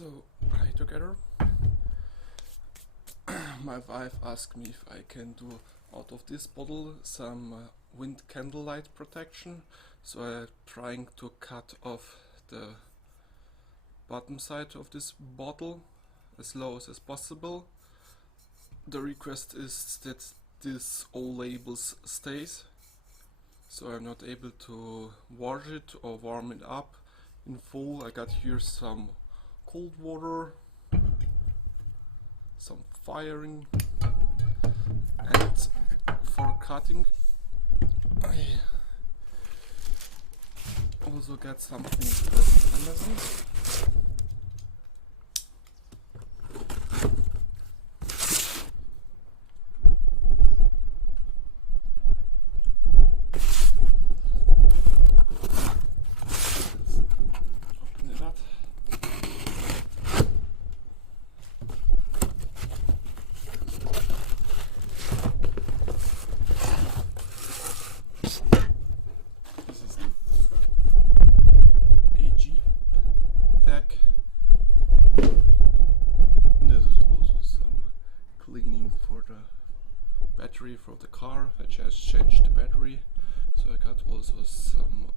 So, hi together. My wife asked me if I can do out of this bottle some wind candlelight protection. So I'm trying to cut off the bottom side of this bottle as low as possible. The request is that this all labels stays, so I'm not able to wash it or warm it up in full. I got here some cold water, some firing, and for cutting I also got something from Amazon. Open it up. This is the AG tag. This is also some cleaning for the battery for the car. I just changed the battery, so I got also some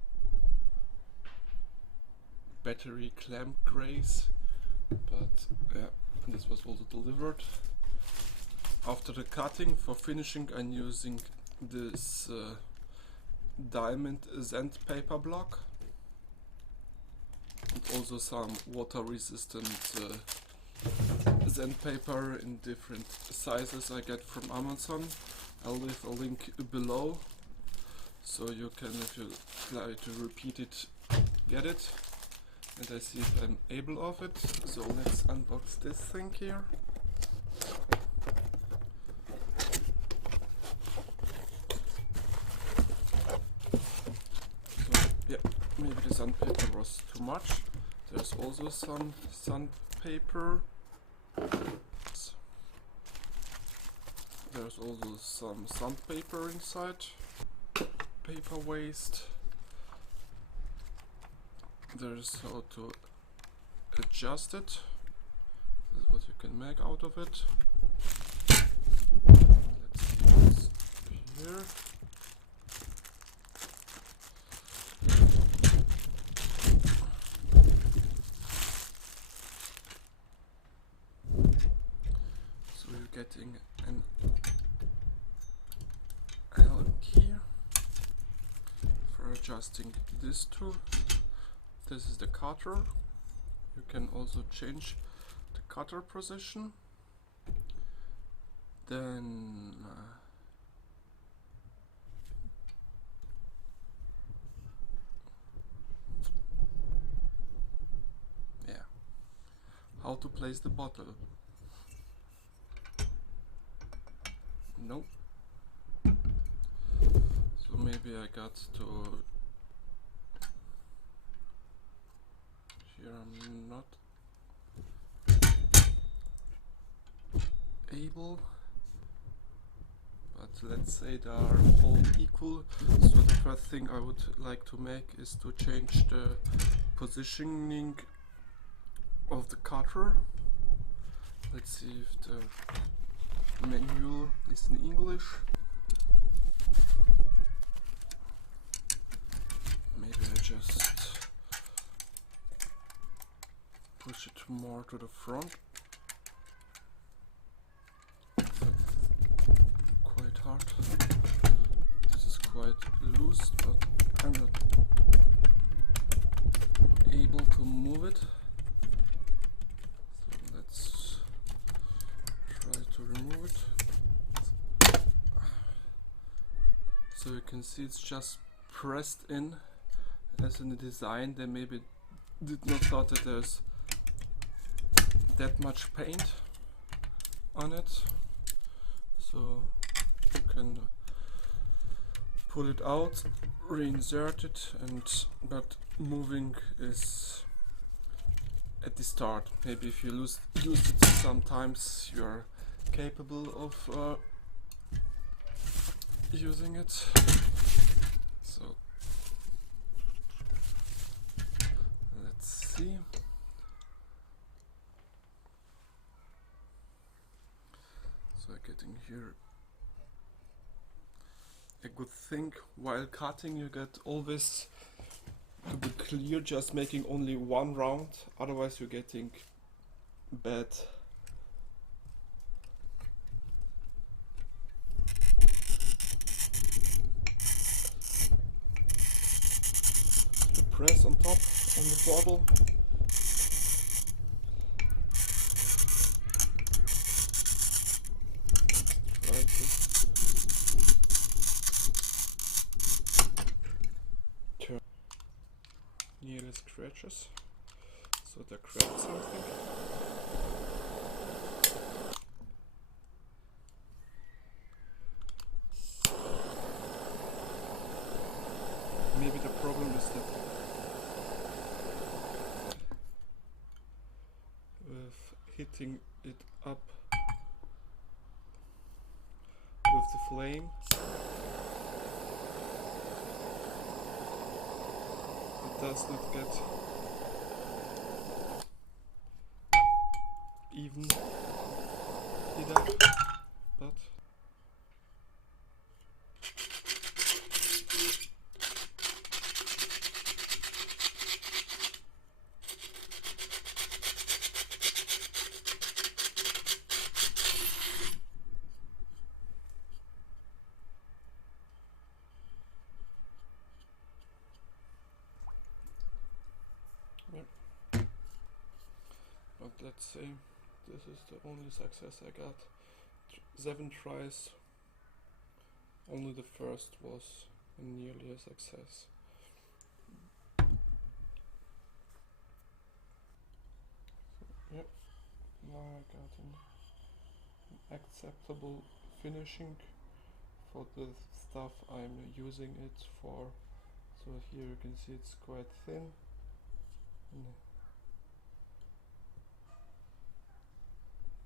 battery clamp grace, but yeah, this was also delivered. After the cutting, for finishing, I'm using this diamond sandpaper block and also some water resistant sandpaper in different sizes I get from Amazon. I'll leave a link below so you can, if you try to repeat it, get it. And I see if I'm able of it. So let's unbox this thing here. So yeah, maybe the sandpaper was too much. There's also some sandpaper. There's also some sandpaper inside. Paper waste. There's how to adjust it. This is what you can make out of it. Let's put this here. So you're getting an Allen key for adjusting this too. This is the cutter. You can also change the cutter position. Then yeah, how to place the bottle. Nope. So maybe I got to. Here I'm not able, but let's say they are all equal. So the first thing I would like to make is to change the positioning of the cutter. Let's see if the manual is in English. Maybe I just push it more to the front. Quite hard. This is quite loose, but I'm not able to move it. So let's try to remove it. So you can see it's just pressed in. As in the design, they maybe did not thought that there's that much paint on it, so you can pull it out, reinsert it, but moving is at the start. Maybe if you use it sometimes, you're capable of using it. So let's see. cutting here. A good thing while cutting, you get always to be clear, just making only one round, otherwise you're getting bad press on top on the bottle. Try to turn near the scratches, so they cracked something. Maybe the problem is that with hitting it up with the flame, it does not get even heat up, but let's say this is the only success I got. 7 tries, only the first was nearly a success. Yep, now I got an acceptable finishing for the stuff I'm using it for. So here you can see it's quite thin. And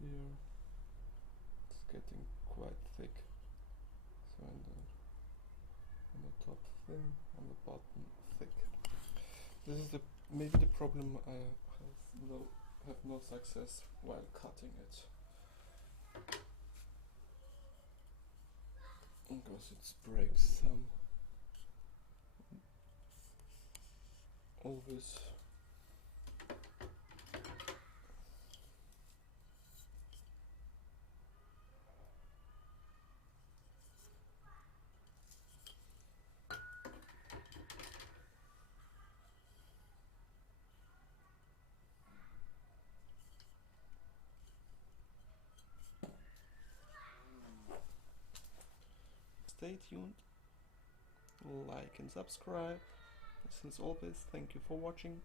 here it's getting quite thick. So on the top thin, on the bottom thick. This is maybe the problem. I have no success while cutting it, because it breaks some. Always stay tuned, like and subscribe. As always, thank you for watching.